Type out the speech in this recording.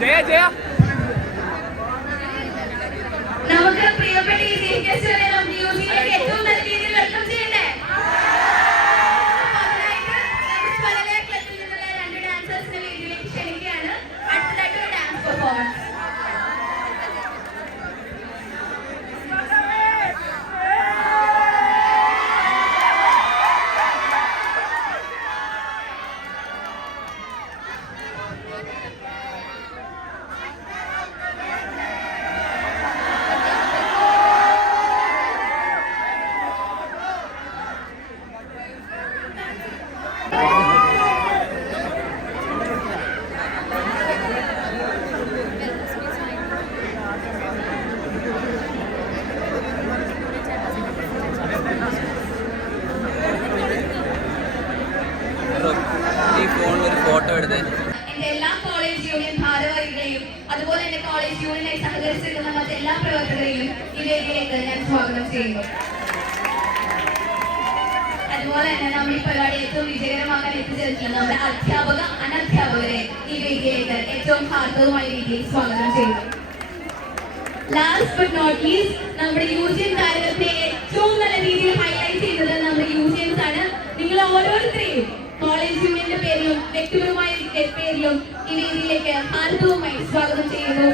ജയ ജയ. ഒരു എന്റെ എല്ലാ കോളേജ് യൂണിയൻ ഭാരവാഹികളെയും അതുപോലെ എന്റെ കോളേജ് യൂണിയനായി സഹകരിച്ചിരിക്കുന്ന മറ്റെല്ലാ പ്രവർത്തകരെയും ഈ ഞാൻ സ്വാഗതം ചെയ്യുന്നു. അതുപോലെ തന്നെ നമ്മൾ ഈ പരിപാടി ഏറ്റവും വിജയകരമാക്കാൻ എത്തിച്ചേർക്കുന്ന നമ്മുടെ അധ്യാപക അനധ്യാപകരെ ഈ വേദിയിലേക്ക് ഏറ്റവും ഹാർദവുമായ രീതിയിൽ സ്വാഗതം ചെയ്യുന്നു. ലാസ്റ്റ് ബട്ട് നോട്ട് ലീസ്റ്റ് നമ്മുടെ യൂജിയൻ താരത്തെ ഏറ്റവും നല്ല രീതിയിൽ ഹൈലൈറ്റ് ചെയ്തത് നമ്മുടെ യൂജിയൻസ് ആണ് നിങ്ങൾ ഓരോരുത്തരെയും കുടുംബത്തിന്റെ പേരിലും വ്യക്തിപരമായ പേരിലും ഈ വേദിയിലേക്ക് ഭാരതവുമായി സ്വാഗതം ചെയ്യുന്നു.